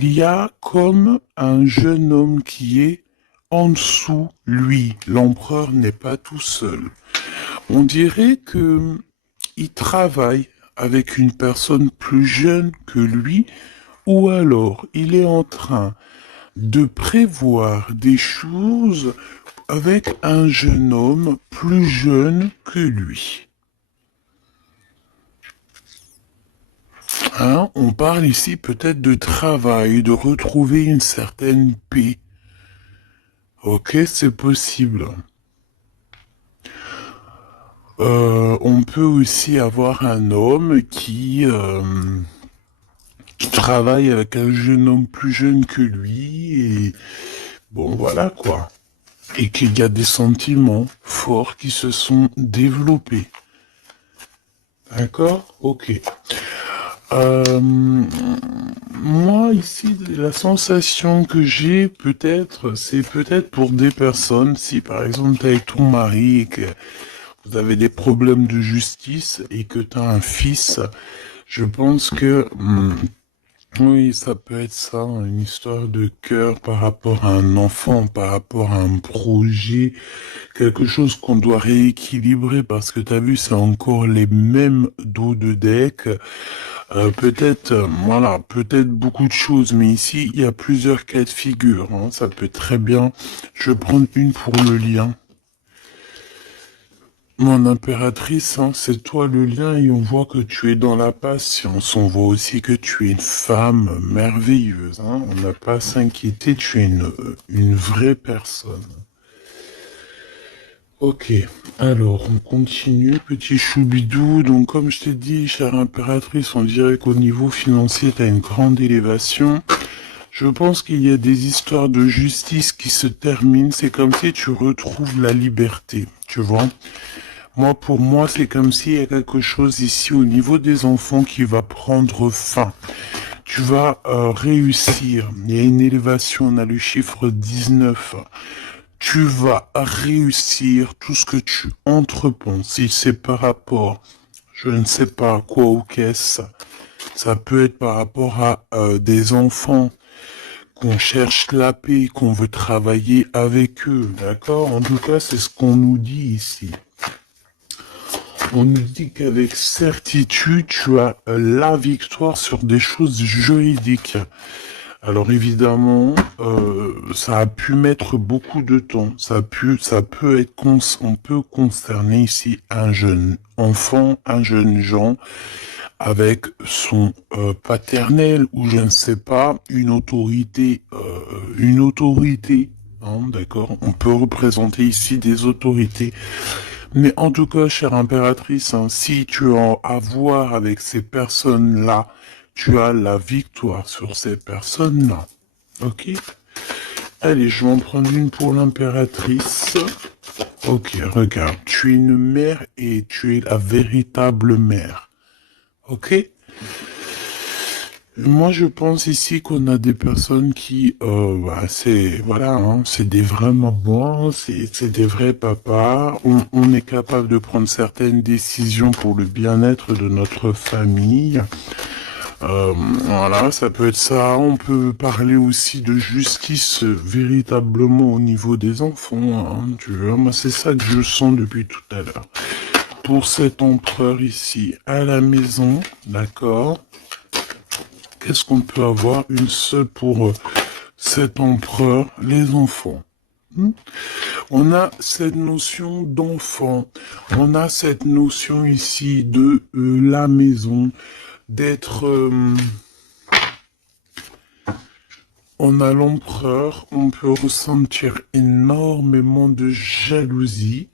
Il y a comme un jeune homme qui est en dessous lui. L'empereur n'est pas tout seul. On dirait que il travaille avec une personne plus jeune que lui, ou alors il est en train de prévoir des choses avec un jeune homme plus jeune que lui. Hein, on parle ici peut-être de travail, de retrouver une certaine paix. Ok, c'est possible. On peut aussi avoir un homme qui travaille avec un jeune homme plus jeune que lui et bon voilà quoi. Et qu'il y a des sentiments forts qui se sont développés. D'accord? Ok. Euh, Moi ici, la sensation que j'ai peut-être, c'est peut-être pour des personnes, si par exemple t'es avec ton mari et que vous avez des problèmes de justice et que tu as un fils, je pense que oui, ça peut être ça, une histoire de cœur par rapport à un enfant, par rapport à un projet, quelque chose qu'on doit rééquilibrer parce que tu as vu, c'est encore les mêmes dos de deck. Peut-être, voilà, peut-être beaucoup de choses, mais ici, il y a plusieurs cas de figure. Hein, ça peut très bien. Je vais prendre une pour le lien. Mon impératrice, hein, c'est toi le lien et on voit que tu es dans la patience. On voit aussi que tu es une femme merveilleuse. Hein. On n'a pas à s'inquiéter, tu es une vraie personne. Ok, alors on continue, petit choubidou. Donc comme je t'ai dit, chère impératrice, on dirait qu'au niveau financier, tu as une grande élévation. Je pense qu'il y a des histoires de justice qui se terminent. C'est comme si tu retrouves la liberté, tu vois. Moi, pour moi, c'est comme s'il y a quelque chose ici au niveau des enfants qui va prendre fin. Tu vas réussir. Il y a une élévation, on a le chiffre 19. Tu vas réussir tout ce que tu entreprends. Si c'est par rapport, je ne sais pas à quoi ou qu'est-ce, ça peut être par rapport à des enfants qu'on cherche la paix, qu'on veut travailler avec eux, d'accord? En tout cas, c'est ce qu'on nous dit ici. On nous dit qu'avec certitude, tu as la victoire sur des choses juridiques. Alors évidemment, ça a pu mettre beaucoup de temps. Ça peut être, on peut concerner ici un jeune enfant, un jeune Jean, avec son paternel ou je ne sais pas, une autorité. Hein, d'accord. On peut représenter ici des autorités. Mais en tout cas, chère impératrice, hein, si tu as à voir avec ces personnes-là, tu as la victoire sur ces personnes-là. Ok? Allez, je vais en prendre une pour l'impératrice. Ok, regarde, tu es une mère et tu es la véritable mère. Ok? Moi, je pense ici qu'on a des personnes qui, c'est, voilà, hein, c'est des vrais mamans, c'est des vrais papas. On est capable de prendre certaines décisions pour le bien-être de notre famille. Voilà, ça peut être ça. On peut parler aussi de justice véritablement au niveau des enfants. Hein, tu vois, moi, c'est ça que je sens depuis tout à l'heure. Pour cet empereur ici à la maison, d'accord? Qu'est-ce qu'on peut avoir? Une seule pour cet empereur, les enfants. On a cette notion d'enfant. On a cette notion ici de la maison, d'être... on a l'empereur, on peut ressentir énormément de jalousie.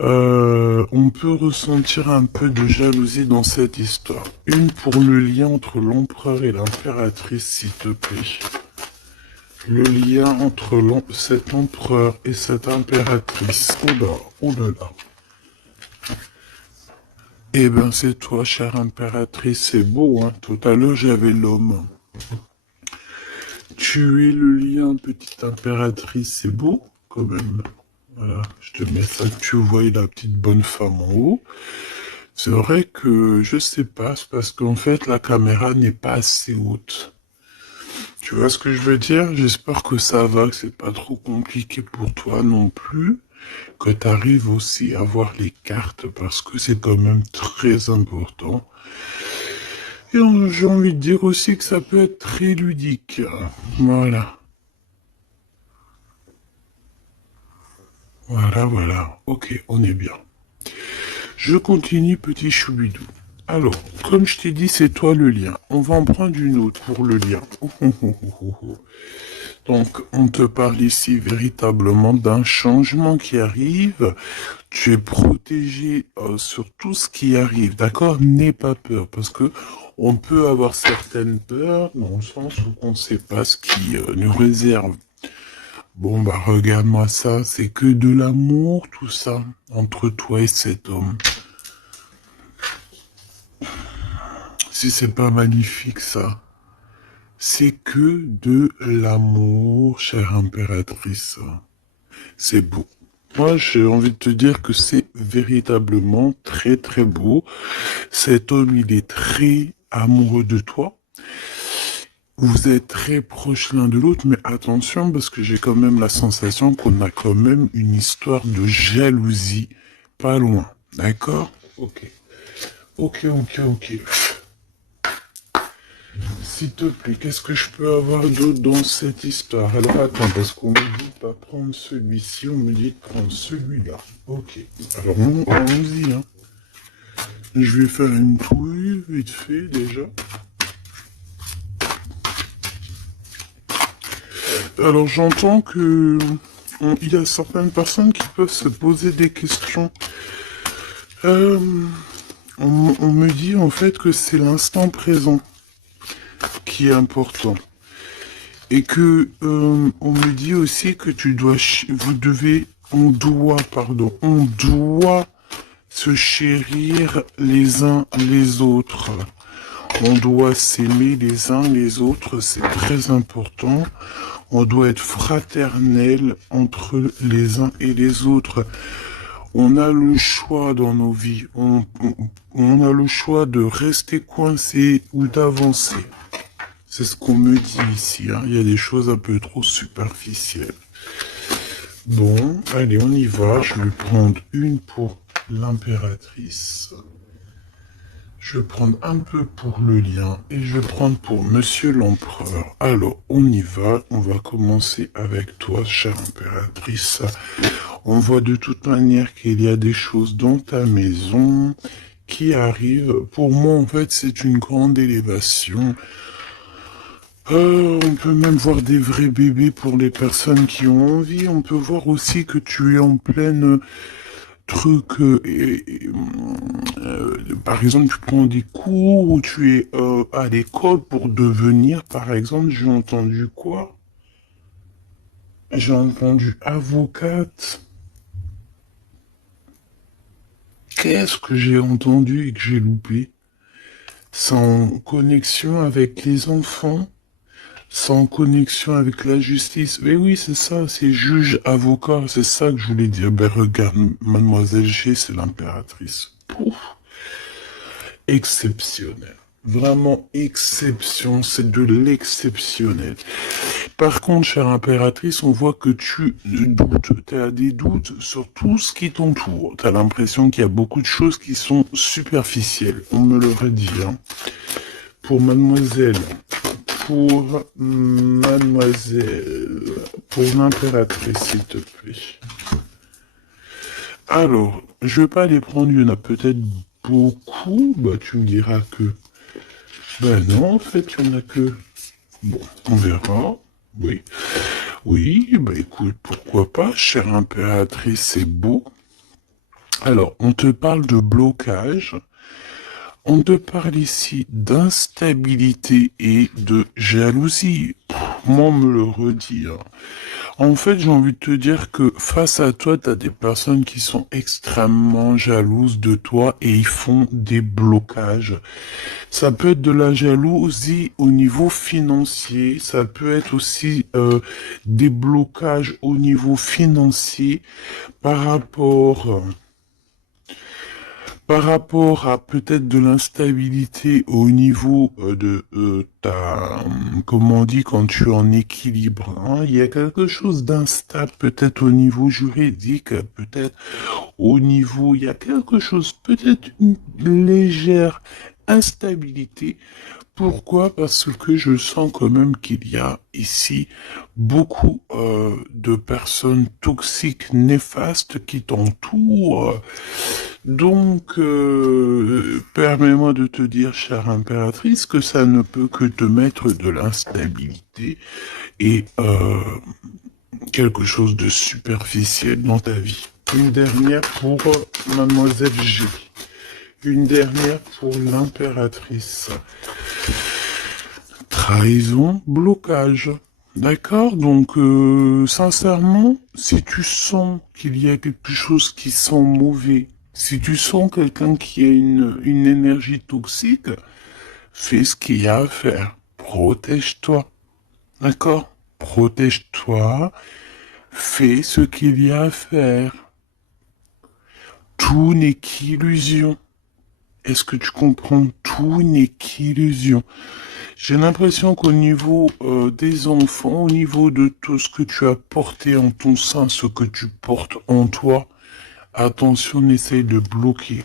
On peut ressentir un peu de jalousie dans cette histoire. Une pour le lien entre l'empereur et l'impératrice, s'il te plaît. Le lien entre cet empereur et cette impératrice. Oh là, oh là là. Eh ben, c'est toi, chère impératrice, c'est beau, hein. Tout à l'heure, j'avais l'homme. Tu es le lien, petite impératrice, c'est beau, quand même. Voilà, je te mets ça, que tu vois la petite bonne femme en haut. C'est vrai que, je sais pas, c'est parce qu'en fait, la caméra n'est pas assez haute. vois ce que je veux dire? J'espère que ça va, que c'est pas trop compliqué pour toi non plus, que tu arrives aussi à voir les cartes parce que c'est quand même très important. Et j'ai envie de dire aussi que ça peut être très ludique. Voilà. Voilà, voilà. Ok, on est bien. Je continue, petit choubidou. Alors, comme je t'ai dit, c'est toi le lien. On va en prendre une autre pour le lien. Donc, on te parle ici véritablement d'un changement qui arrive. Tu es protégé sur tout ce qui arrive, d'accord? N'aie pas peur, parce que on peut avoir certaines peurs dans le sens où on ne sait pas ce qui nous réserve. Bon, bah regarde-moi ça, c'est que de l'amour, tout ça, entre toi et cet homme. Si c'est pas magnifique, ça. C'est que de l'amour, chère impératrice. C'est beau. Moi, j'ai envie de te dire que c'est véritablement très très beau. Cet homme, il est très amoureux de toi. Vous êtes très proches l'un de l'autre, mais attention, parce que j'ai quand même la sensation qu'on a quand même une histoire de jalousie pas loin. D'accord? Ok. Ok, ok, ok. S'il te plaît, qu'est-ce que je peux avoir d'autre dans cette histoire? Alors attends, parce qu'on me dit de pas prendre celui-ci, on me dit de prendre celui-là. Ok. Alors allons-y, hein. Je vais faire une touille vite fait déjà. Alors j'entends que il y a certaines personnes qui peuvent se poser des questions. On me dit en fait que c'est l'instant présent qui est important. Et que on me dit aussi que on doit se chérir les uns les autres. On doit s'aimer les uns les autres, c'est très important. On doit être fraternel entre les uns et les autres. On a le choix dans nos vies. On a le choix de rester coincé ou d'avancer. C'est ce qu'on me dit ici. Hein. Il y a des choses un peu trop superficielles. Bon, allez, on y va. Je vais prendre une pour l'impératrice. Je vais prendre un peu pour le lien et je vais prendre pour Monsieur l'Empereur. Alors, on y va. On va commencer avec toi, chère impératrice. On voit de toute manière qu'il y a des choses dans ta maison qui arrivent. Pour moi, en fait, c'est une grande élévation. On peut même voir des vrais bébés pour les personnes qui ont envie. On peut voir aussi que tu es en pleine truc. Par exemple, tu prends des cours ou tu es à l'école pour devenir, par exemple, j'ai entendu quoi? J'ai entendu avocate. Qu'est-ce que j'ai entendu et que j'ai loupé? C'est en connexion avec les enfants? Sans connexion avec la justice. Mais oui, c'est ça, c'est juge, avocat, c'est ça que je voulais dire. Ben regarde, mademoiselle G, c'est l'impératrice. Pouf. Exceptionnel. Vraiment exception, c'est de l'exceptionnel. Par contre, chère impératrice, on voit que tu doutes, tu as des doutes sur tout ce qui t'entoure. Tu as l'impression qu'il y a beaucoup de choses qui sont superficielles. On me l'aurait dit, hein. Pour mademoiselle, pour mademoiselle, pour l'impératrice, s'il te plaît. Alors, je vais pas les prendre, il y en a peut-être beaucoup. Bah, tu me diras que... Ben non, en fait, il y en a que... Bon, on verra. Oui. Oui, bah écoute, pourquoi pas, chère impératrice, c'est beau. Alors, on te parle de blocage. On te parle ici d'instabilité et de jalousie. Moi, on me le redit. Hein. En fait, j'ai envie de te dire que face à toi, tu as des personnes qui sont extrêmement jalouses de toi et ils font des blocages. Ça peut être de la jalousie au niveau financier, ça peut être aussi des blocages au niveau financier par rapport par rapport à peut-être de l'instabilité au niveau de ta, comment on dit, quand tu es en équilibre, hein, il y a quelque chose d'instable peut-être au niveau juridique, peut-être au niveau, il y a quelque chose, peut-être une légère instabilité. Pourquoi? Parce que je sens quand même qu'il y a ici beaucoup de personnes toxiques, néfastes qui t'entourent. Donc, permets-moi de te dire, chère impératrice, que ça ne peut que te mettre de l'instabilité et quelque chose de superficiel dans ta vie. Une dernière pour Mademoiselle G. Une dernière pour l'impératrice. Trahison, blocage. D'accord? Donc, sincèrement, si tu sens qu'il y a quelque chose qui sent mauvais, si tu sens quelqu'un qui a une énergie toxique, fais ce qu'il y a à faire. Protège-toi. D'accord? Protège-toi. Fais ce qu'il y a à faire. Tout n'est qu'illusion. Est-ce que tu comprends? Tout n'est qu'illusion. J'ai l'impression qu'au niveau des enfants, au niveau de tout ce que tu as porté en ton sein, ce que tu portes en toi, attention, n'essaye de bloquer.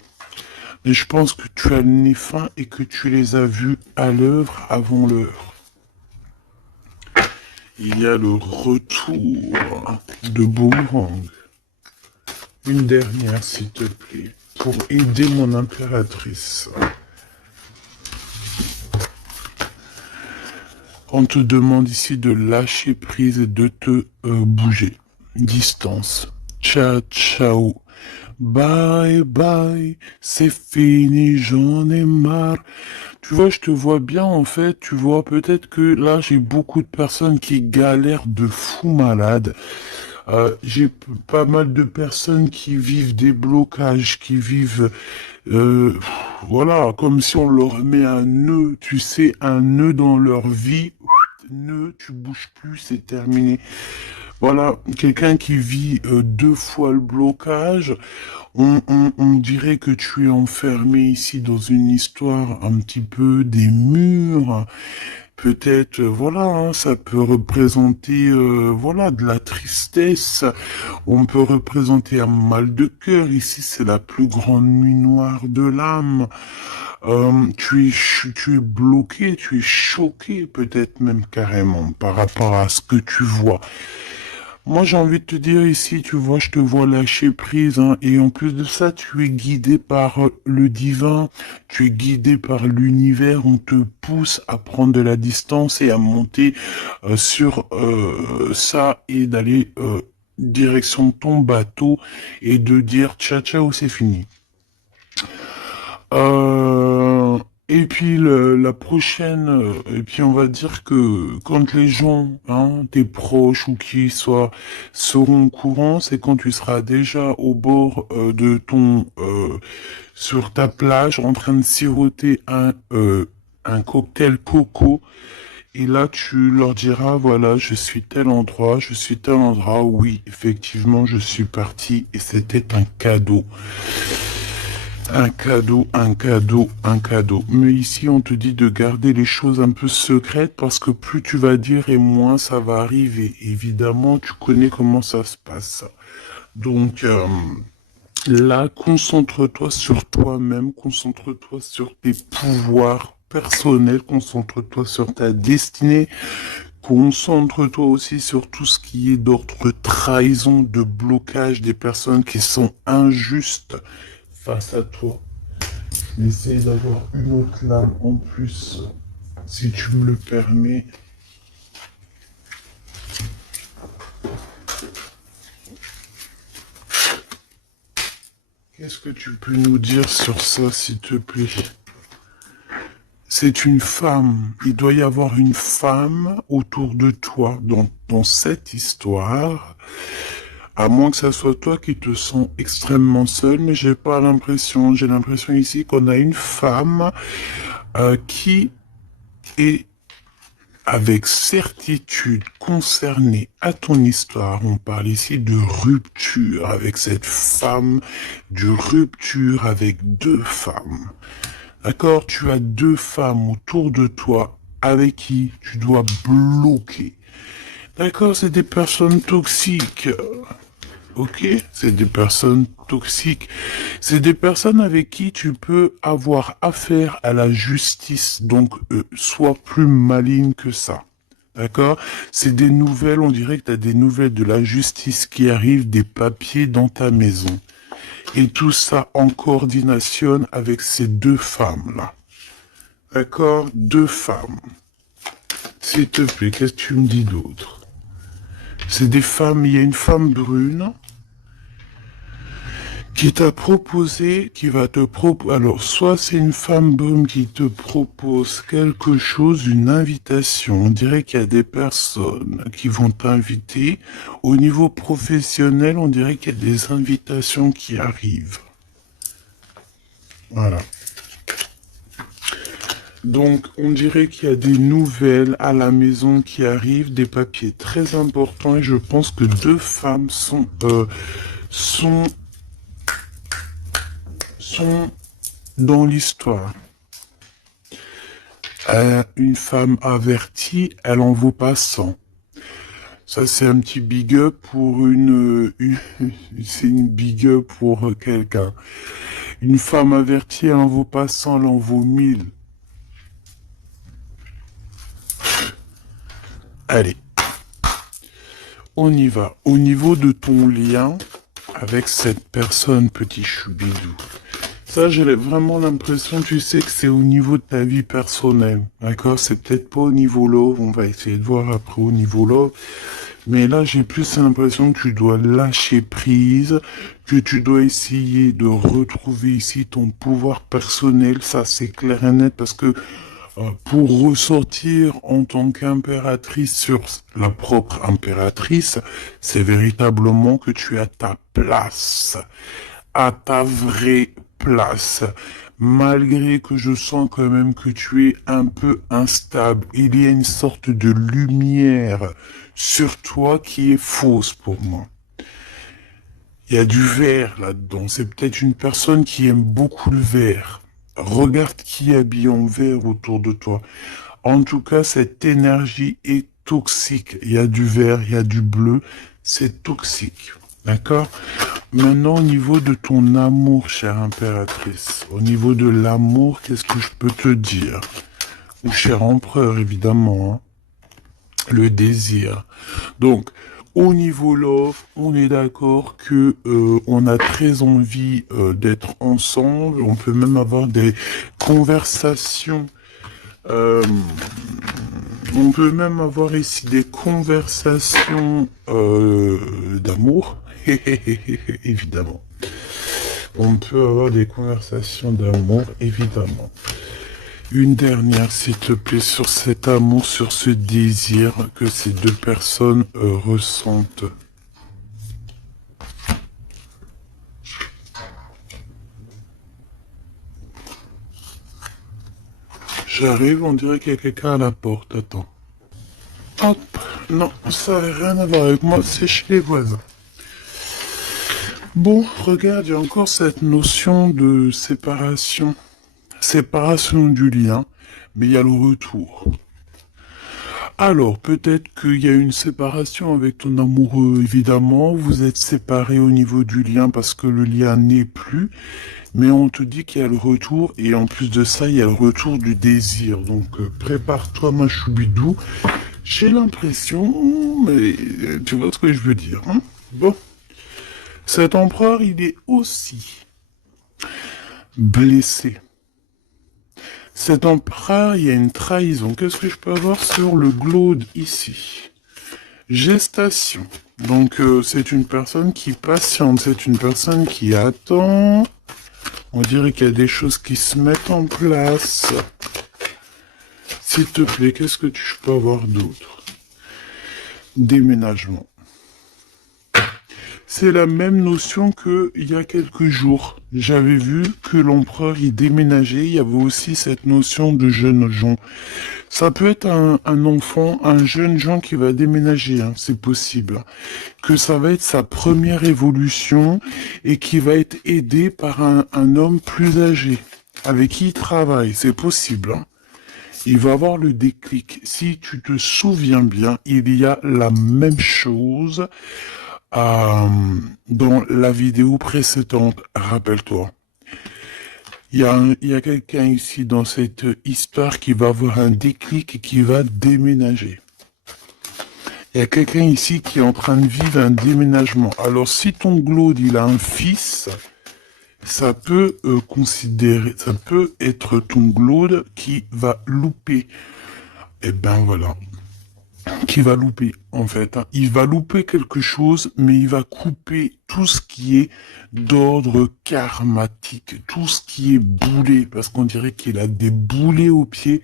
Mais je pense que tu as le nez fin et que tu les as vus à l'œuvre avant l'heure. Il y a le retour de Boomerang. Une dernière, s'il te plaît, pour aider mon impératrice. On te demande ici de lâcher prise et de te bouger. Distance. Ciao, ciao. Bye, bye. C'est fini, j'en ai marre. Tu vois, je te vois bien, en fait. Tu vois, peut-être que là, j'ai beaucoup de personnes qui galèrent de fou malade. J'ai pas mal de personnes qui vivent des blocages, qui vivent, euh, voilà, comme si on leur met un nœud, tu sais, un nœud dans leur vie. Nœud, tu bouges plus, c'est terminé. Voilà, quelqu'un qui vit deux fois le blocage, on dirait que tu es enfermé ici dans une histoire un petit peu des murs. Peut-être, voilà, hein, ça peut représenter, voilà, de la tristesse. On peut représenter un mal de cœur. Ici, c'est la plus grande nuit noire de l'âme. Tu es bloqué, tu es choqué, peut-être même carrément, par rapport à ce que tu vois. Moi, j'ai envie de te dire ici, tu vois, je te vois lâcher prise, hein, et en plus de ça, tu es guidé par le divin, tu es guidé par l'univers, on te pousse à prendre de la distance et à monter sur ça et d'aller direction ton bateau et de dire ciao ciao, c'est fini. Euh, et puis la prochaine, et puis on va dire que quand les gens, hein, tes proches ou qui soient, seront au courant, c'est quand tu seras déjà au bord de ton, sur ta plage, en train de siroter un cocktail coco. Et là, tu leur diras, voilà, je suis tel endroit, je suis tel endroit. Oui, effectivement, je suis parti et c'était un cadeau. Un cadeau, un cadeau, un cadeau. Mais ici, on te dit de garder les choses un peu secrètes parce que plus tu vas dire et moins ça va arriver. Évidemment, tu connais comment ça se passe. Donc, là, concentre-toi sur toi-même, concentre-toi sur tes pouvoirs personnels, concentre-toi sur ta destinée, concentre-toi aussi sur tout ce qui est d'ordre trahison, de blocage des personnes qui sont injustes face à toi. Essaye d'avoir une autre lame en plus, si tu me le permets. Qu'est-ce que tu peux nous dire sur ça, s'il te plaît? C'est une femme. Il doit y avoir une femme autour de toi dans cette histoire. À moins que ça soit toi qui te sens extrêmement seul, mais j'ai pas l'impression. J'ai l'impression ici qu'on a une femme qui est avec certitude concernée à ton histoire. On parle ici de rupture avec cette femme, de rupture avec deux femmes. D'accord? Tu as deux femmes autour de toi avec qui tu dois bloquer. D'accord? C'est des personnes toxiques. Ok? C'est des personnes toxiques. C'est des personnes avec qui tu peux avoir affaire à la justice. Donc, sois plus maligne que ça. D'accord? C'est des nouvelles, on dirait que tu as des nouvelles de la justice qui arrivent, des papiers dans ta maison. Et tout ça en coordination avec ces deux femmes-là. D'accord? Deux femmes. S'il te plaît, qu'est-ce que tu me dis d'autre? C'est des femmes, il y a une femme brune qui t'a proposé, qui va te proposer, alors soit c'est une femme brune qui te propose quelque chose, une invitation, on dirait qu'il y a des personnes qui vont t'inviter, au niveau professionnel, on dirait qu'il y a des invitations qui arrivent. Voilà. Donc, on dirait qu'il y a des nouvelles à la maison qui arrivent, des papiers très importants, et je pense que deux femmes sont dans l'histoire. Une femme avertie, elle en vaut pas 100. Ça, c'est un petit big up pour c'est une big up pour quelqu'un. Une femme avertie, elle en vaut pas 100, elle en vaut 1000. Allez, on y va. Au niveau de ton lien avec cette personne, petit choubidou, ça, j'ai vraiment l'impression, tu sais, que c'est au niveau de ta vie personnelle. D'accord? C'est peut-être pas au niveau love, on va essayer de voir après au niveau love. Mais là, j'ai plus l'impression que tu dois lâcher prise, que tu dois essayer de retrouver ici ton pouvoir personnel. Ça, c'est clair et net parce que pour ressortir en tant qu'impératrice sur la propre impératrice, c'est véritablement que tu as ta place, à ta vraie place. Malgré que je sens quand même que tu es un peu instable, il y a une sorte de lumière sur toi qui est fausse pour moi. Il y a du vert là-dedans. C'est peut-être une personne qui aime beaucoup le vert. Regarde qui est habillé en vert autour de toi. En tout cas, cette énergie est toxique. Il y a du vert, il y a du bleu. C'est toxique. D'accord? Maintenant, au niveau de ton amour, chère impératrice, au niveau de l'amour, qu'est-ce que je peux te dire? Ou cher empereur, évidemment, hein? Le désir. Donc, au niveau love, on est d'accord que on a très envie d'être ensemble. On peut même avoir des conversations. On peut même avoir ici des conversations d'amour. Évidemment. On peut avoir des conversations d'amour, évidemment. Une dernière, s'il te plaît, sur cet amour, sur ce désir que ces deux personnes ressentent. J'arrive, on dirait qu'il y a quelqu'un à la porte. Attends. Hop. Non, ça n'a rien à voir avec moi, c'est chez les voisins. Bon, regarde, il y a encore cette notion de séparation. Séparation du lien, mais il y a le retour. Alors, peut-être qu'il y a une séparation avec ton amoureux, évidemment. Vous êtes séparés au niveau du lien parce que le lien n'est plus. Mais on te dit qu'il y a le retour. Et en plus de ça, il y a le retour du désir. Donc, prépare-toi, ma choubidou. J'ai l'impression, mais tu vois ce que je veux dire, hein? Bon. Cet empereur, il est aussi blessé. Cet empereur, il y a une trahison. Qu'est-ce que je peux avoir sur le glaude ici? Gestation. Donc, c'est une personne qui patiente. C'est une personne qui attend. On dirait qu'il y a des choses qui se mettent en place. S'il te plaît, qu'est-ce que je peux avoir d'autre? Déménagement. C'est la même notion que il y a quelques jours. J'avais vu que l'empereur y déménageait. Il y avait aussi cette notion de jeunes gens. Ça peut être un enfant, un jeune gens qui va déménager, hein, c'est possible. Que ça va être sa première évolution et qui va être aidé par un homme plus âgé avec qui il travaille. C'est possible, hein. Il va avoir le déclic. Si tu te souviens bien, il y a la même chose euh, dans la vidéo précédente, rappelle-toi. Il y a quelqu'un ici dans cette histoire qui va avoir un déclic et qui va déménager. Il y a quelqu'un ici qui est en train de vivre un déménagement. Alors si ton glaude, il a un fils, ça peut ça peut être ton glaude qui va louper. Eh ben voilà. Qui va louper, en fait, hein. Il va louper quelque chose, mais il va couper tout ce qui est d'ordre karmatique, tout ce qui est boulé, parce qu'on dirait qu'il a des boulets aux pieds.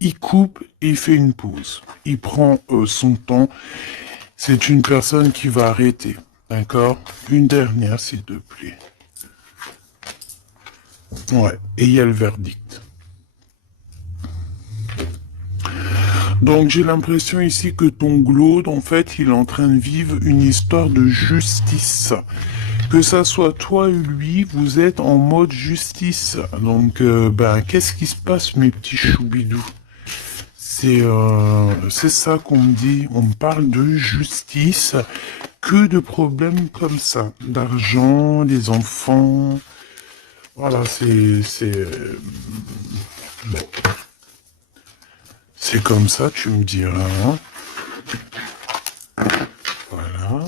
Il coupe et il fait une pause. Il prend son temps. C'est une personne qui va arrêter, d'accord? Une dernière, s'il te plaît. Ouais, et il y a le verdict. Donc j'ai l'impression ici que ton glaude, en fait, il est en train de vivre une histoire de justice. Que ça soit toi ou lui, vous êtes en mode justice. Donc, ben, qu'est-ce qui se passe, mes petits choubidous? C'est ça qu'on me dit. On me parle de justice. Que de problèmes comme ça. D'argent, des enfants. Voilà, bon. C'est comme ça, tu me diras, hein. Voilà.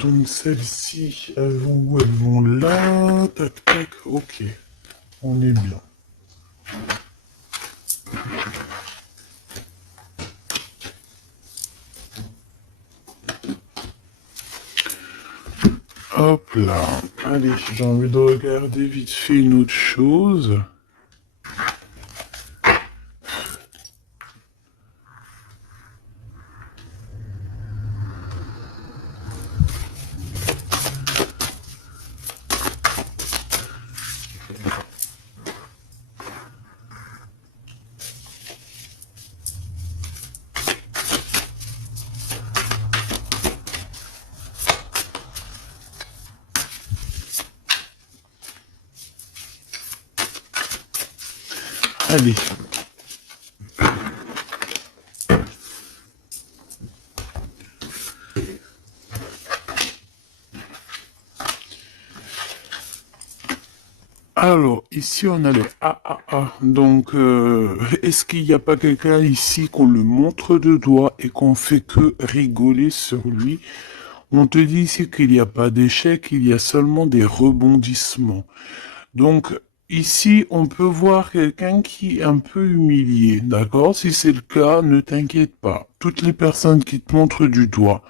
Donc celles-ci, elles vont où? Elles vont là, tac tac, ok. On est bien. Hop là. Allez, j'ai envie de regarder vite fait une autre chose. Allez. Alors, ici, on a le AAA. Donc, est-ce qu'il n'y a pas quelqu'un ici qu'on le montre de doigt et qu'on fait que rigoler sur lui? On te dit ici qu'il n'y a pas d'échec, il y a seulement des rebondissements. Donc, ici, on peut voir quelqu'un qui est un peu humilié, d'accord? Si c'est le cas, ne t'inquiète pas. Toutes les personnes qui te montrent du doigt,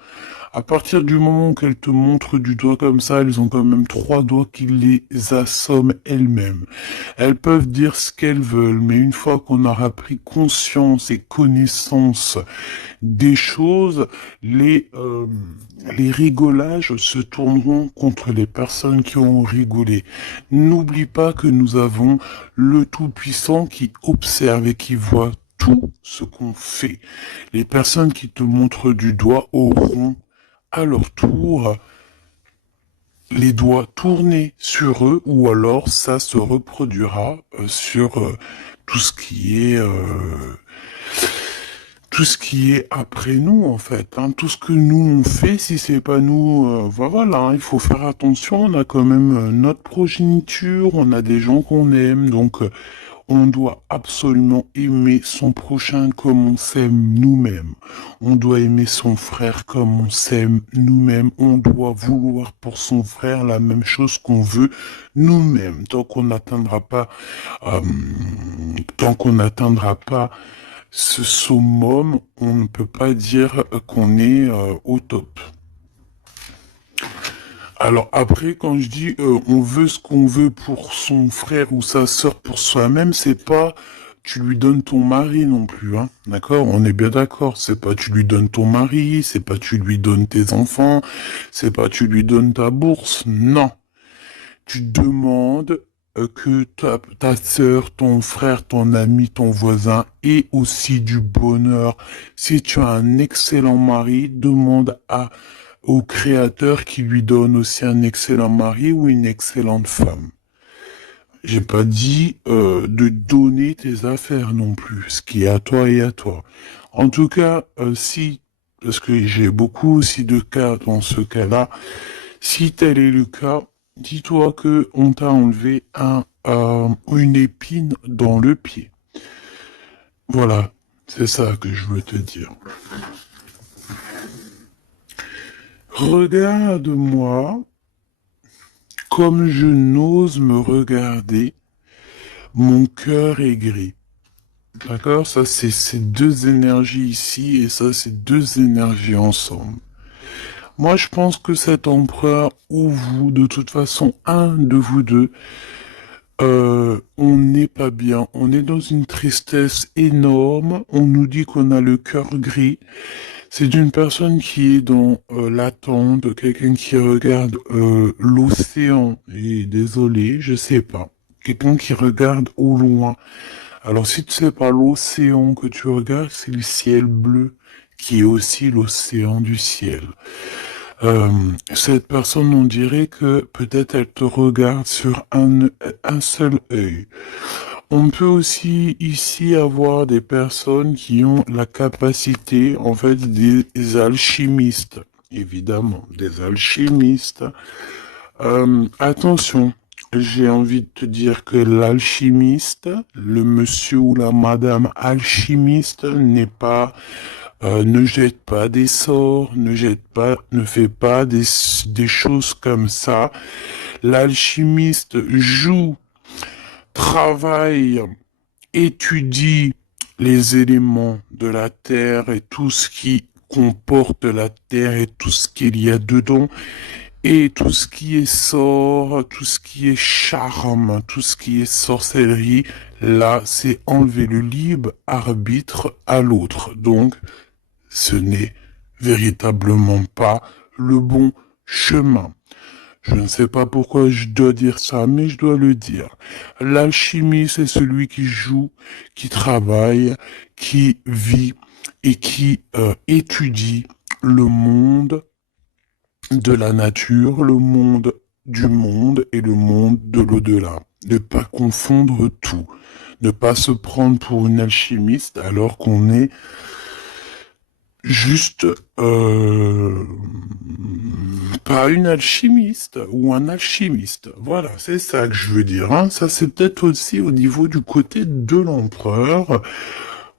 à partir du moment qu'elles te montrent du doigt comme ça, elles ont quand même trois doigts qui les assomment elles-mêmes. Elles peuvent dire ce qu'elles veulent, mais une fois qu'on aura pris conscience et connaissance des choses, les rigolages se tourneront contre les personnes qui ont rigolé. N'oublie pas que nous avons le Tout-Puissant qui observe et qui voit tout ce qu'on fait. Les personnes qui te montrent du doigt auront à leur tour les doigts tournés sur eux, ou alors ça se reproduira sur tout ce qui est après nous, en fait, hein. Tout ce que nous on fait, si c'est pas nous, voilà, hein, il faut faire attention. On a quand même notre progéniture, on a des gens qu'on aime, donc on doit absolument aimer son prochain comme on s'aime nous-mêmes. On doit aimer son frère comme on s'aime nous-mêmes. On doit vouloir pour son frère la même chose qu'on veut nous-mêmes. Euh, tant qu'on n'atteindra pas ce summum, on ne peut pas dire qu'on est au top. Alors après, quand je dis on veut ce qu'on veut pour son frère ou sa sœur pour soi-même, c'est pas tu lui donnes ton mari non plus, hein. D'accord? On est bien d'accord. C'est pas tu lui donnes ton mari, c'est pas tu lui donnes tes enfants, c'est pas tu lui donnes ta bourse. Non. Tu demandes que ta sœur, ton frère, ton ami, ton voisin ait aussi du bonheur. Si tu as un excellent mari, demande au créateur qui lui donne aussi un excellent mari ou une excellente femme. J'ai pas dit de donner tes affaires non plus, ce qui est à toi et à toi. En tout cas, si, parce que j'ai beaucoup aussi de cas dans ce cas-là, si tel est le cas, dis-toi que on t'a enlevé une épine dans le pied. Voilà, c'est ça que je veux te dire. Regarde-moi comme je n'ose me regarder. Mon cœur est gris. D'accord? Ça, c'est ces deux énergies ici et ça, c'est deux énergies ensemble. Moi, je pense que cet empereur ou vous, de toute façon, un de vous deux, on n'est pas bien. On est dans une tristesse énorme. On nous dit qu'on a le cœur gris. C'est d'une personne qui est dans l'attente, quelqu'un qui regarde l'océan. Et désolé, je sais pas. Quelqu'un qui regarde au loin. Alors si tu sais pas l'océan que tu regardes, c'est le ciel bleu qui est aussi l'océan du ciel. Cette personne, on dirait que peut-être elle te regarde sur un seul œil. On peut aussi ici avoir des personnes qui ont la capacité, en fait, des alchimistes. Évidemment, des alchimistes. Attention, j'ai envie de te dire que l'alchimiste, le monsieur ou la madame alchimiste n'est pas ne jette pas des sorts, ne fait pas des choses comme ça. L'alchimiste joue, travaille, étudie les éléments de la terre et tout ce qui comporte la terre et tout ce qu'il y a dedans. Et tout ce qui est sort, tout ce qui est charme, tout ce qui est sorcellerie, là, c'est enlever le libre arbitre à l'autre. Donc, ce n'est véritablement pas le bon chemin. Je ne sais pas pourquoi je dois dire ça, mais je dois le dire. L'alchimie, c'est celui qui joue, qui travaille, qui vit et qui étudie le monde de la nature, le monde du monde et le monde de l'au-delà. Ne pas confondre tout. Ne pas se prendre pour une alchimiste alors qu'on est juste pas une alchimiste ou un alchimiste. Voilà, c'est ça que je veux dire. Hein. Ça, c'est peut-être aussi au niveau du côté de l'empereur.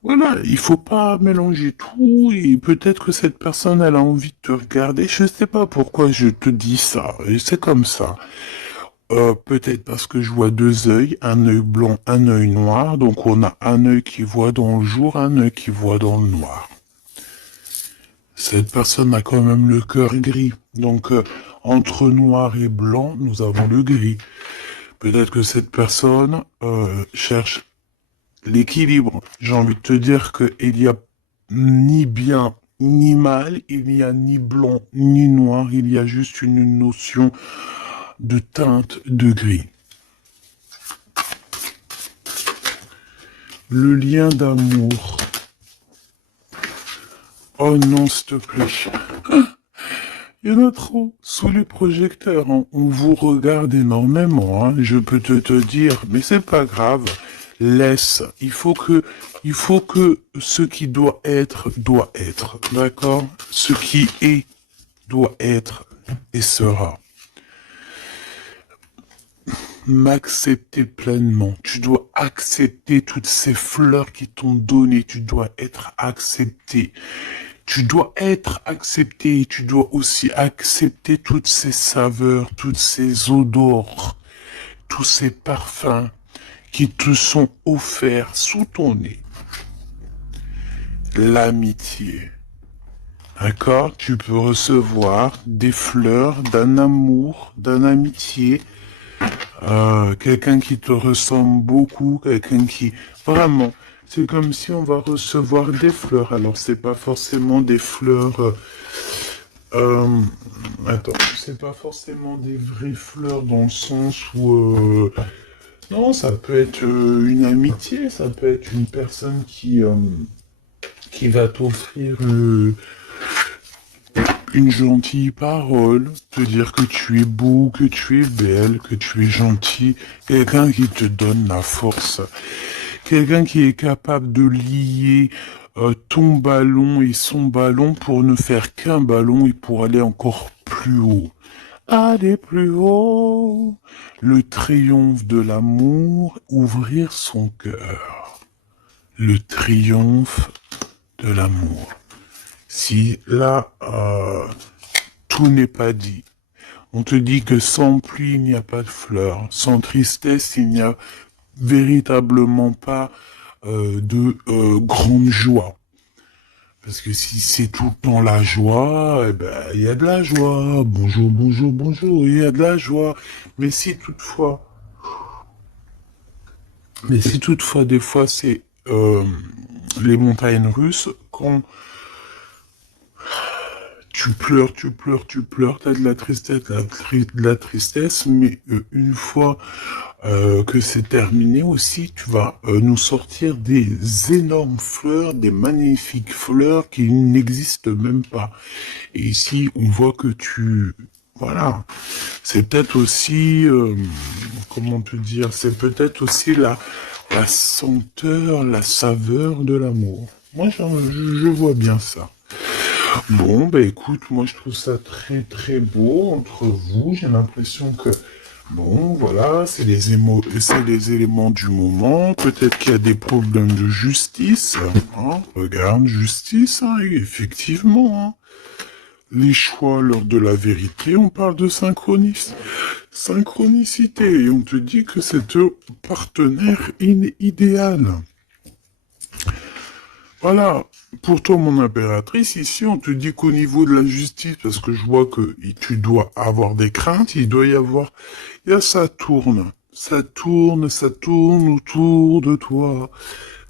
Voilà, il faut pas mélanger tout et peut-être que cette personne, elle a envie de te regarder. Je sais pas pourquoi je te dis ça. Et c'est comme ça. Peut-être parce que je vois deux œils, un œil blanc, un œil noir. Donc on a un œil qui voit dans le jour, un œil qui voit dans le noir. Cette personne a quand même le cœur gris. Donc, entre noir et blanc, nous avons le gris. Peut-être que cette personne cherche l'équilibre. J'ai envie de te dire qu'il n'y a ni bien ni mal, il n'y a ni blanc ni noir, il y a juste une notion de teinte de gris. Le lien d'amour. Oh non, s'il te plaît. Il y en a trop. Sous les projecteurs, hein. On vous regarde énormément. Hein. Je peux te dire, mais c'est pas grave. Laisse. Il faut que ce qui doit être, d'accord? Ce qui est, doit être et sera. M'accepter pleinement. Tu dois accepter toutes ces fleurs qui t'ont donné. Tu dois être accepté. Tu dois être accepté, tu dois aussi accepter toutes ces saveurs, toutes ces odeurs, tous ces parfums qui te sont offerts sous ton nez. L'amitié. D'accord? Tu peux recevoir des fleurs d'un amour, d'une amitié quelqu'un qui te ressemble beaucoup, quelqu'un qui... Vraiment, c'est comme si on va recevoir des fleurs. Alors, c'est pas forcément des fleurs... euh, attends, c'est pas forcément des vraies fleurs dans le sens où... non, ça peut être une amitié, ça peut être une personne qui va t'offrir une gentille parole, te dire que tu es beau, que tu es belle, que tu es gentil, quelqu'un qui te donne la force, quelqu'un qui est capable de lier ton ballon et son ballon pour ne faire qu'un ballon et pour aller encore plus haut. Aller plus haut, le triomphe de l'amour, ouvrir son cœur. Le triomphe de l'amour. Si là, tout n'est pas dit. On te dit que sans pluie, il n'y a pas de fleurs. Sans tristesse, il n'y a véritablement pas de grande joie. Parce que si c'est tout le temps la joie, eh ben, il y a de la joie. Bonjour, bonjour, bonjour, il y a de la joie. Mais si toutefois, des fois, c'est les montagnes russes, quand tu pleures, tu pleures, tu pleures, t'as de la tristesse, de la tristesse, mais une fois que c'est terminé aussi, tu vas nous sortir des énormes fleurs, des magnifiques fleurs qui n'existent même pas. Et ici, on voit que voilà, c'est peut-être aussi, comment te dire, c'est peut-être aussi la senteur, la saveur de l'amour. Moi, je vois bien ça. Bon, bah écoute, moi je trouve ça très très beau entre vous. J'ai l'impression que, bon, voilà, c'est les éléments du moment. Peut-être qu'il y a des problèmes de justice. Hein. Regarde, justice, hein, effectivement. Hein. Les choix lors de la vérité, on parle de synchronicité. Et on te dit que c'est ton partenaire idéal. Voilà. Pour toi, mon impératrice, ici, on te dit qu'au niveau de la justice, parce que je vois que tu dois avoir des craintes, il doit y avoir, ça tourne. Ça tourne, ça tourne autour de toi.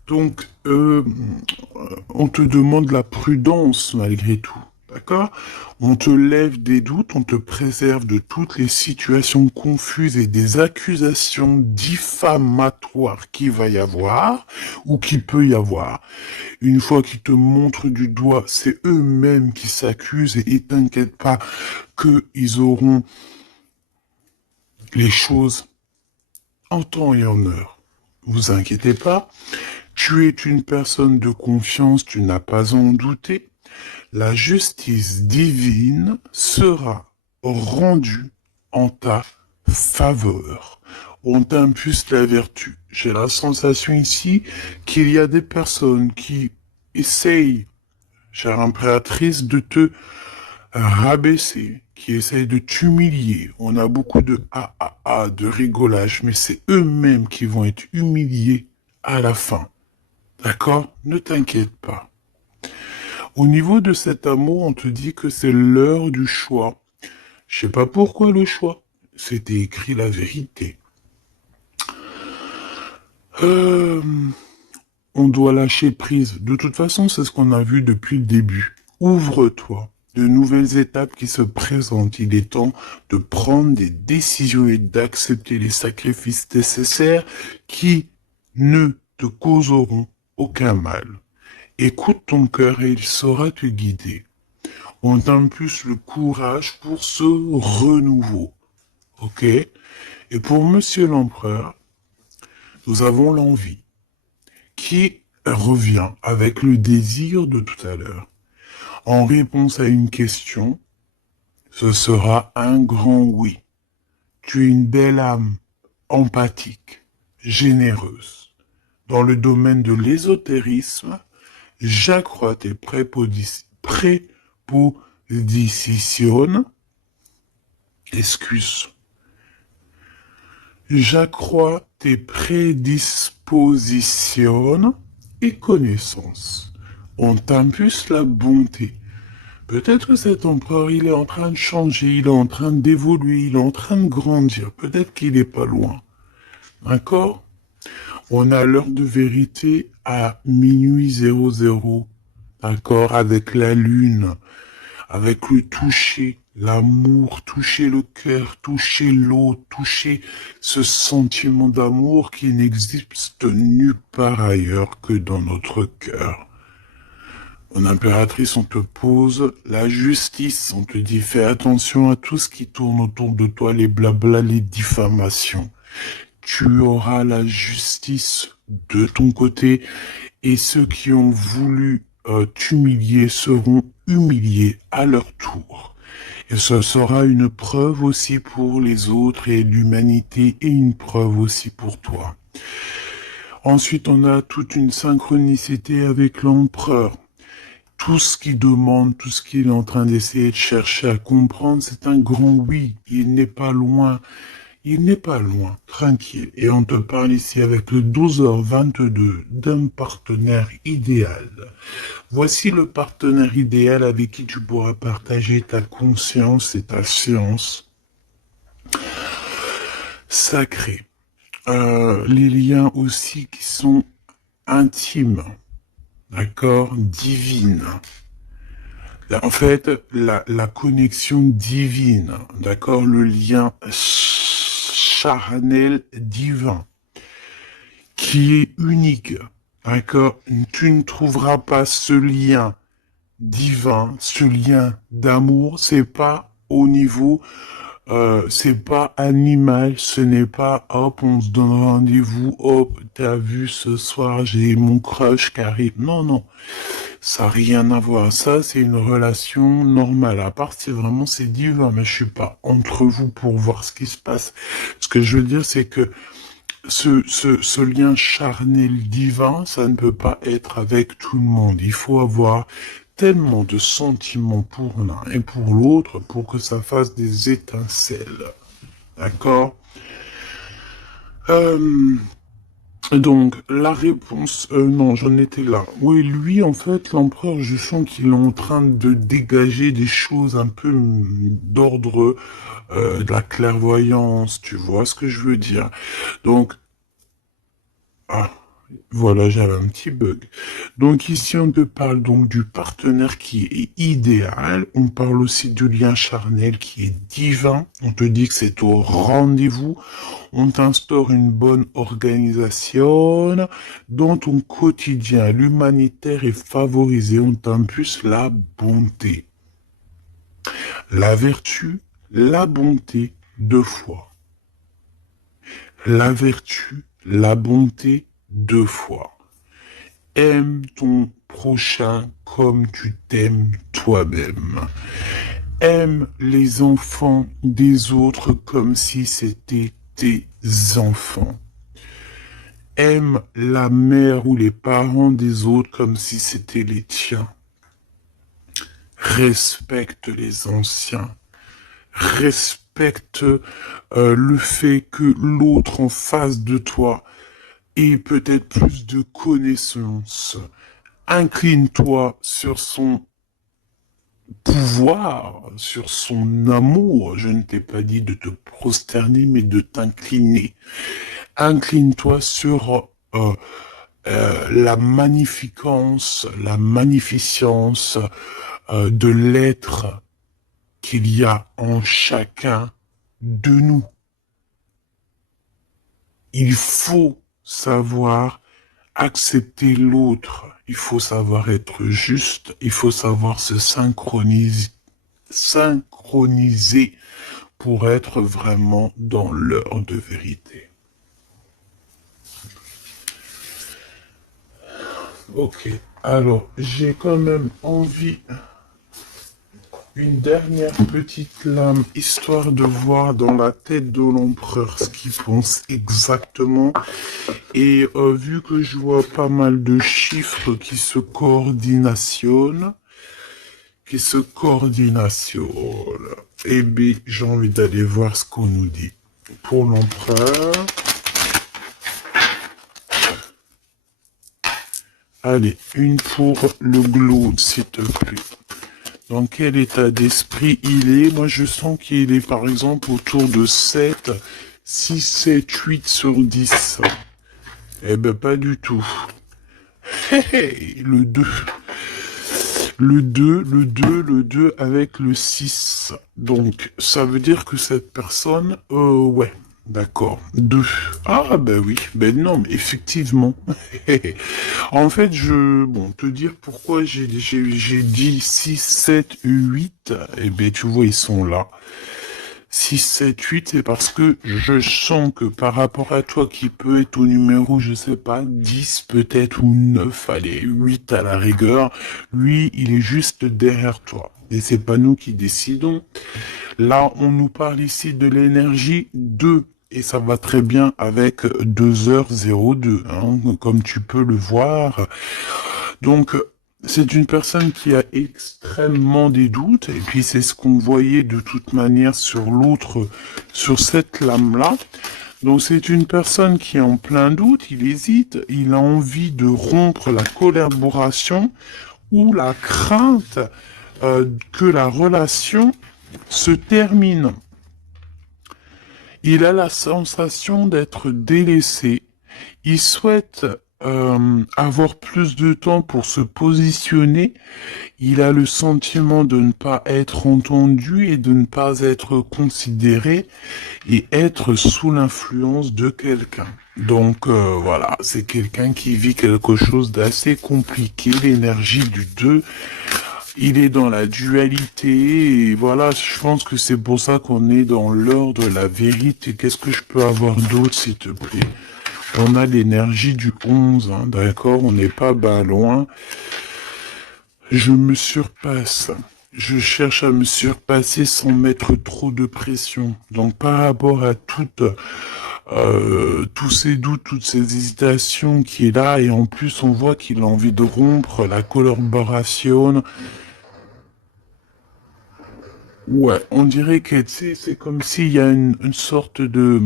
Donc, on te demande la prudence malgré tout. D'accord? On te lève des doutes, on te préserve de toutes les situations confuses et des accusations diffamatoires qu'il va y avoir ou qu'il peut y avoir. Une fois qu'ils te montrent du doigt, c'est eux-mêmes qui s'accusent et t'inquiète pas qu'ils auront les choses en temps et en heure. Vous inquiétez pas. Tu es une personne de confiance, tu n'as pas à en douter. La justice divine sera rendue en ta faveur. On t'impulse la vertu. J'ai la sensation ici qu'il y a des personnes qui essayent, chère impératrice, de te rabaisser, qui essayent de t'humilier. On a beaucoup de de rigolage, mais c'est eux-mêmes qui vont être humiliés à la fin. D'accord? Ne t'inquiète pas. Au niveau de cet amour, on te dit que c'est l'heure du choix. Je sais pas pourquoi le choix. C'était écrit la vérité. On doit lâcher prise. De toute façon, c'est ce qu'on a vu depuis le début. Ouvre-toi. De nouvelles étapes qui se présentent. Il est temps de prendre des décisions et d'accepter les sacrifices nécessaires qui ne te causeront aucun mal. Écoute ton cœur et il saura te guider. On t'impulse le courage pour ce renouveau. Ok? Et pour Monsieur l'Empereur, nous avons l'envie qui revient avec le désir de tout à l'heure. En réponse à une question, ce sera un grand oui. Tu es une belle âme, empathique, généreuse. Dans le domaine de l'ésotérisme, j'accrois tes prépositions, j'accrois tes prédispositions et connaissances. On t'impulse la bonté. Peut-être que cet empereur, il est en train de changer, il est en train d'évoluer, il est en train de grandir. Peut-être qu'il est pas loin. D'accord? On a l'heure de vérité à minuit 00. D'accord? Avec la lune, avec le toucher, l'amour, toucher le cœur, toucher l'eau, toucher ce sentiment d'amour qui n'existe nulle part ailleurs que dans notre cœur. Mon impératrice, on te pose la justice, on te dit fais attention à tout ce qui tourne autour de toi, les blabla, les diffamations. Tu auras la justice de ton côté et ceux qui ont voulu t'humilier seront humiliés à leur tour. Et ce sera une preuve aussi pour les autres et l'humanité et une preuve aussi pour toi. Ensuite, on a toute une synchronicité avec l'empereur. Tout ce qu'il demande, tout ce qu'il est en train d'essayer de chercher à comprendre, c'est un grand oui. Il n'est pas loin. Il n'est pas loin. Tranquille. Et on te parle ici avec le 12h22 d'un partenaire idéal. Voici le partenaire idéal avec qui tu pourras partager ta conscience et ta science sacrée. Les liens aussi qui sont intimes. D'accord? Divine. En fait, la connexion divine, d'accord? Le lien charnel divin, qui est unique, d'accord? Tu ne trouveras pas ce lien divin, ce lien d'amour, c'est pas au niveau c'est pas animal, ce n'est pas hop, on se donne rendez-vous, hop, t'as vu ce soir, j'ai mon crush qui arrive. Non, non, ça n'a rien à voir. Ça, c'est une relation normale. À part si vraiment c'est divin, mais je suis pas entre vous pour voir ce qui se passe. Ce que je veux dire, c'est que ce lien charnel divin, ça ne peut pas être avec tout le monde. Il faut avoir tellement de sentiments pour l'un et pour l'autre pour que ça fasse des étincelles. D'accord? Donc, la réponse... non, j'en étais là. Oui, lui, en fait, l'empereur, je sens qu'il est en train de dégager des choses un peu d'ordre de la clairvoyance, tu vois ce que je veux dire. Donc, ah, voilà, j'avais un petit bug. Donc ici, on te parle donc du partenaire qui est idéal. On parle aussi du lien charnel qui est divin. On te dit que c'est au rendez-vous. On t'instaure une bonne organisation. Dans ton quotidien, l'humanitaire est favorisé. On t'impulse la bonté. La vertu, la bonté, deux fois. La vertu, la bonté, deux fois. Aime ton prochain comme tu t'aimes toi-même. Aime les enfants des autres comme si c'était tes enfants. Aime la mère ou les parents des autres comme si c'était les tiens. Respecte les anciens. Respecte le fait que l'autre en face de toi ait peut-être plus de connaissances. Incline-toi sur son pouvoir, sur son amour. Je ne t'ai pas dit de te prosterner, mais de t'incliner. Incline-toi sur la magnificence, la magnificence de l'être qu'il y a en chacun de nous. Il faut savoir accepter l'autre. Il faut savoir être juste. Il faut savoir se synchroniser pour être vraiment dans l'heure de vérité. Ok. Alors, j'ai quand même envie une dernière petite lame, histoire de voir dans la tête de l'empereur ce qu'il pense exactement. Et vu que je vois pas mal de chiffres qui se coordinationnent, eh bien, j'ai envie d'aller voir ce qu'on nous dit. Pour l'empereur, allez, une pour le globe, s'il te plaît. dans quel état d'esprit il est. Moi, je sens qu'il est, par exemple, autour de 7, 6, 7, 8 sur 10. Eh ben, pas du tout. Le 2. Le deux avec le 6. Donc, ça veut dire que cette personne, ouais, d'accord, 2. Ah, ben oui, ben non, mais effectivement. En fait, bon, te dire pourquoi j'ai dit 6, 7, 8, eh ben, tu vois, ils sont là. 6, 7, 8, c'est parce que je sens que par rapport à toi qui peut être au numéro, je sais pas, 10 peut-être ou 9, allez, 8 à la rigueur, lui, il est juste derrière toi. Et c'est pas nous qui décidons. Là, on nous parle ici de l'énergie 2. Et ça va très bien avec 2h02, hein, comme tu peux le voir. Donc, c'est une personne qui a extrêmement des doutes, et puis c'est ce qu'on voyait de toute manière sur l'autre, sur cette lame-là. Donc c'est une personne qui est en plein doute, il hésite, il a envie de rompre la collaboration ou la crainte que la relation se termine. Il a la sensation d'être délaissé. Il souhaite avoir plus de temps pour se positionner. Il a le sentiment de ne pas être entendu et de ne pas être considéré et être sous l'influence de quelqu'un. Donc voilà, c'est quelqu'un qui vit quelque chose d'assez compliqué, l'énergie du 2. Il est dans la dualité et voilà, je pense que c'est pour ça qu'on est dans l'heure de la vérité. Qu'est-ce que je peux avoir d'autre, s'il te plaît? On a l'énergie du 11, hein, d'accord? On n'est pas loin. Je me surpasse. Je cherche à me surpasser sans mettre trop de pression. Donc par rapport à tous ces doutes, toutes ces hésitations qui est là, et en plus on voit qu'il a envie de rompre la collaboration. Ouais, on dirait que c'est comme s'il y a une sorte de,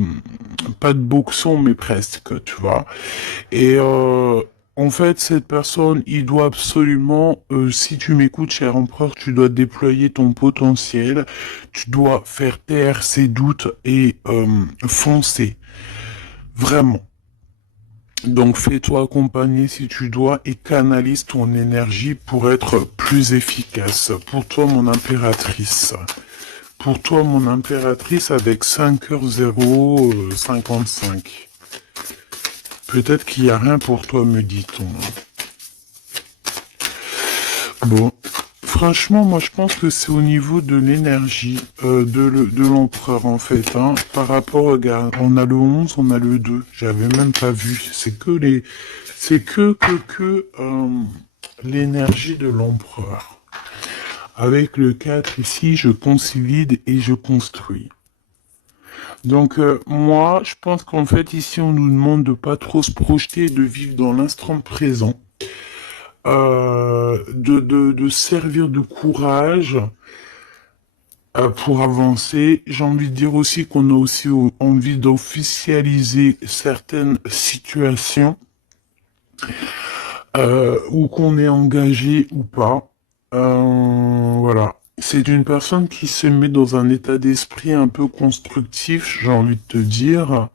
pas de boxon, mais presque, tu vois. Et en fait, cette personne, il doit absolument, si tu m'écoutes, cher empereur, tu dois déployer ton potentiel, tu dois faire taire ses doutes et foncer, vraiment. Donc fais-toi accompagner si tu dois et canalise ton énergie pour être plus efficace. Pour toi, mon impératrice. Pour toi, mon impératrice, avec 5h055. Peut-être qu'il n'y a rien pour toi, me dit-on. Bon. Franchement, moi, je pense que c'est au niveau de l'énergie de l'empereur, en fait. Hein. Par rapport, regarde, on a le 11, on a le 2. J'avais même pas vu. C'est que l'énergie de l'empereur. Avec le 4 ici, je consolide et je construis. Donc, moi, je pense qu'en fait, ici, on nous demande de pas trop se projeter et de vivre dans l'instant présent. De servir de courage pour avancer. J'ai envie de dire aussi qu'on a aussi envie d'officialiser certaines situations ou qu'on est engagé ou pas. Voilà. C'est une personne qui se met dans un état d'esprit un peu constructif, j'ai envie de te dire.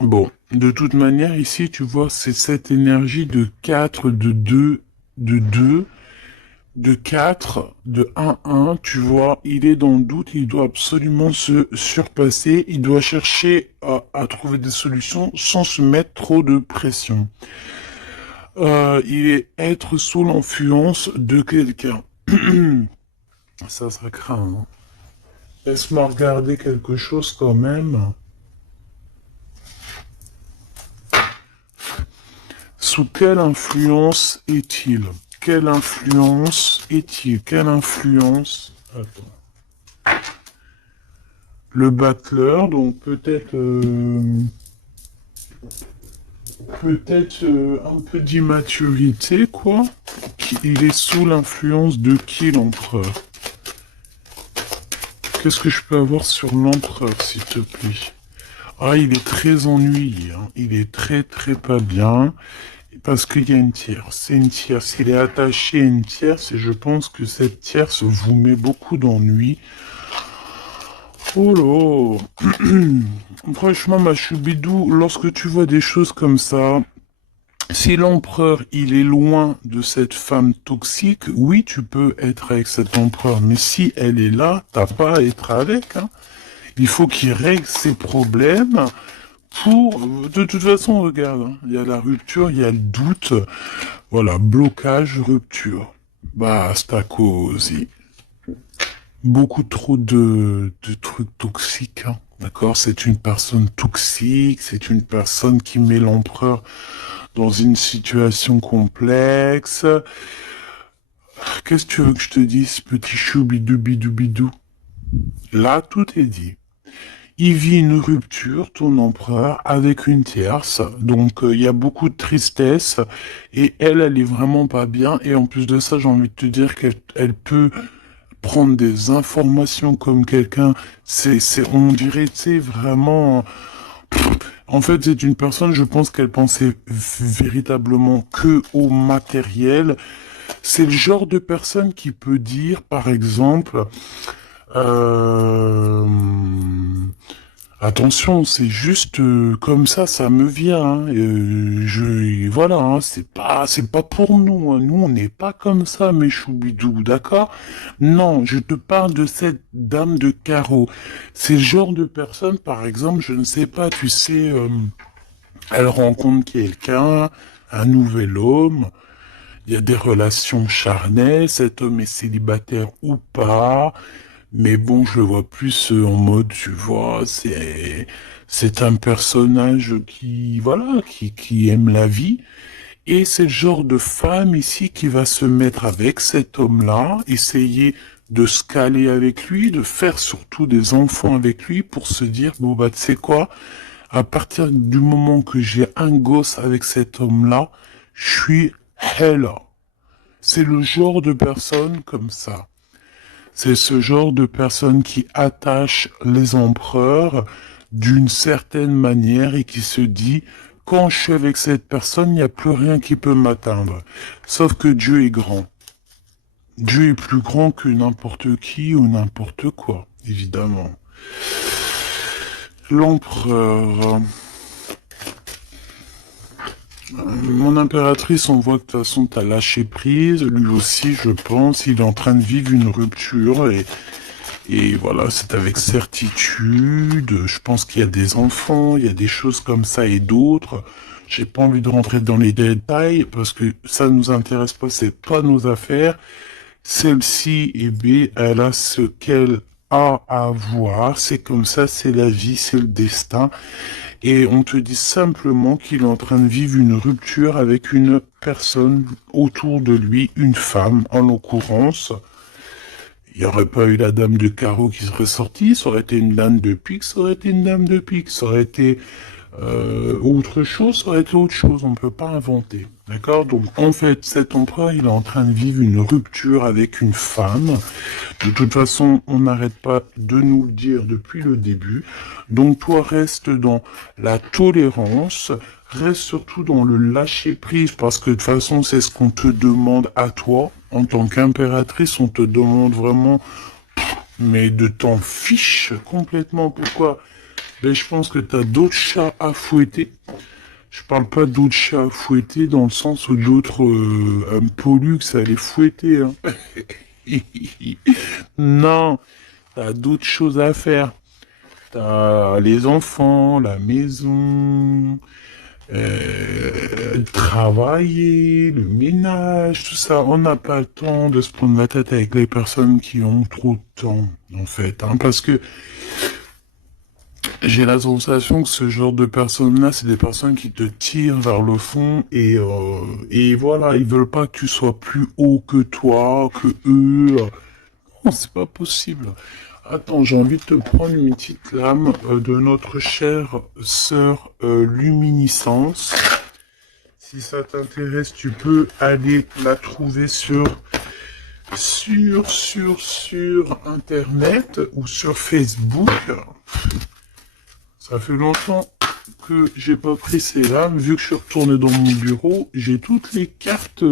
Bon, de toute manière, ici, tu vois, c'est cette énergie de 4, de 2, de 4, de 1, tu vois, il est dans le doute, il doit absolument se surpasser, il doit chercher à trouver des solutions sans se mettre trop de pression. Il est être sous l'influence de quelqu'un. Ça craint. Hein. Laisse-moi regarder quelque chose quand même. Sous quelle influence est-il? Quelle influence est-il? Quelle influence? Attends. Le battleur, donc peut-être un peu d'immaturité, quoi. Il est sous l'influence de qui, l'empereur? Qu'est-ce que je peux avoir sur l'empereur, s'il te plaît? Ah, il est très ennuyé, hein. Il est très très pas bien. parce qu'il y a une tierce. C'est une tierce. Il est attaché à une tierce et je pense que cette tierce vous met beaucoup d'ennuis. Oh là. Franchement, ma choubidou, lorsque tu vois des choses comme ça, si l'empereur, il est loin de cette femme toxique, oui, tu peux être avec cet empereur. Mais si elle est là, t'as pas à être avec, hein. Il faut qu'il règle ses problèmes pour... De toute façon, regarde, hein, il y a la rupture, il y a le doute. Voilà, blocage, rupture. Basta così. Beaucoup trop de trucs toxiques, hein. D'accord? C'est une personne toxique, c'est une personne qui met l'empereur dans une situation complexe. Qu'est-ce que tu veux que je te dise, petit chou bidou bidou bidou? Là, tout est dit. Il vit une rupture, ton empereur, avec une tierce. Donc, il y a beaucoup de tristesse. Et elle est vraiment pas bien. Et en plus de ça, j'ai envie de te dire qu'elle peut prendre des informations comme quelqu'un. On dirait, tu sais, vraiment... En fait, c'est une personne, je pense qu'elle pensait véritablement que au matériel. C'est le genre de personne qui peut dire, par exemple, euh, attention, c'est juste comme ça me vient. Hein, voilà, hein, c'est pas pour nous. Hein, nous, on n'est pas comme ça, mes choubidous, d'accord? Non, je te parle de cette dame de carreau. C'est le genre de personne, par exemple, je ne sais pas, tu sais, elle rencontre quelqu'un, un nouvel homme. Il y a des relations charnelles, cet homme est célibataire ou pas, mais bon, je le vois plus en mode, tu vois, c'est un personnage qui aime la vie, et c'est le genre de femme ici qui va se mettre avec cet homme-là, essayer de se caler avec lui, de faire surtout des enfants avec lui pour se dire, bon bah tu sais quoi, à partir du moment que j'ai un gosse avec cet homme-là, je suis hella. C'est le genre de personne comme ça. C'est ce genre de personne qui attache les empereurs d'une certaine manière et qui se dit, quand je suis avec cette personne, il n'y a plus rien qui peut m'atteindre. Sauf que Dieu est grand. Dieu est plus grand que n'importe qui ou n'importe quoi, évidemment. L'empereur... Mon impératrice, on voit que de toute façon, t'as lâché prise. Lui aussi, je pense, il est en train de vivre une rupture et voilà, c'est avec certitude. Je pense qu'il y a des enfants, il y a des choses comme ça et d'autres. J'ai pas envie de rentrer dans les détails parce que ça nous intéresse pas, c'est pas nos affaires. Celle-ci, eh bien, elle a ce qu'elle a à voir. C'est comme ça, c'est la vie, c'est le destin. Et on te dit simplement qu'il est en train de vivre une rupture avec une personne autour de lui, une femme en l'occurrence. Il n'y aurait pas eu la dame de carreau qui serait sortie, ça aurait été une dame de pique, ça aurait été une dame de pique, ça aurait été autre chose, ça aurait été autre chose, on ne peut pas inventer. D'accord? Donc en fait, cet empereur, il est en train de vivre une rupture avec une femme. De toute façon, on n'arrête pas de nous le dire depuis le début. Donc toi, reste dans la tolérance, reste surtout dans le lâcher-prise, parce que de toute façon, c'est ce qu'on te demande à toi. En tant qu'impératrice, on te demande vraiment, mais de t'en fiche complètement. Pourquoi? Ben, je pense que t'as d'autres chats à fouetter. Je parle pas d'autres chats à fouetter dans le sens où d'autres pollux à les fouetter. Hein. Non, t'as d'autres choses à faire. T'as les enfants, la maison, travailler, le ménage, tout ça. On n'a pas le temps de se prendre la tête avec les personnes qui ont trop de temps, en fait. Hein, parce que j'ai la sensation que ce genre de personnes-là, c'est des personnes qui te tirent vers le fond et voilà, ils veulent pas que tu sois plus haut que toi, que eux. Non, c'est pas possible. Attends, j'ai envie de te prendre une petite lame de notre chère sœur Luminiscence. Si ça t'intéresse, tu peux aller la trouver sur Internet ou sur Facebook. Ça fait longtemps que j'ai pas pris celle-là. Vu que je suis retourné dans mon bureau, j'ai toutes les cartes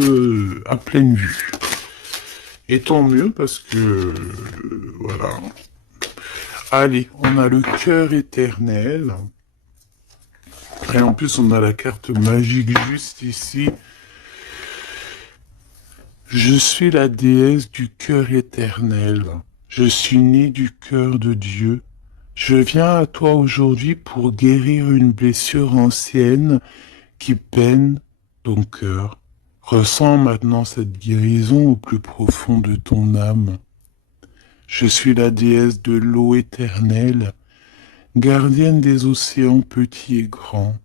à pleine vue. Et tant mieux parce que voilà. Allez, on a le cœur éternel. Et en plus, on a la carte magique juste ici. Je suis la déesse du cœur éternel. Je suis née du cœur de Dieu. Je viens à toi aujourd'hui pour guérir une blessure ancienne qui peine ton cœur. Ressens maintenant cette guérison au plus profond de ton âme. Je suis la déesse de l'eau éternelle, gardienne des océans petits et grands.